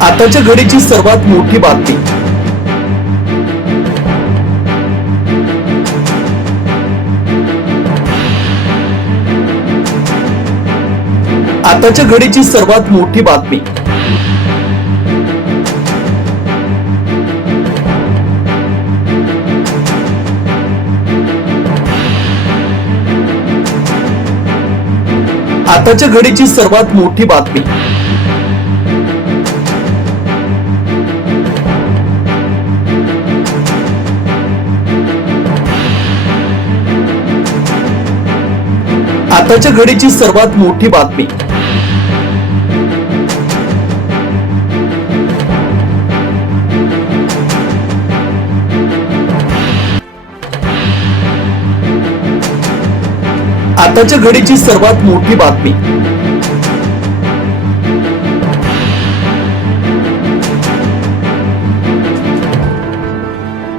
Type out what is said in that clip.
आताच्या घडीची सर्वात मोठी बातमी. आताच्या घडीची सर्वात मोठी बातमी. आताच्या घडीची सर्वात मोठी बातमी. आताच्या घडीची सर्वात मोठी बातमी. आताच्या घडीची सर्वात मोठी बातमी.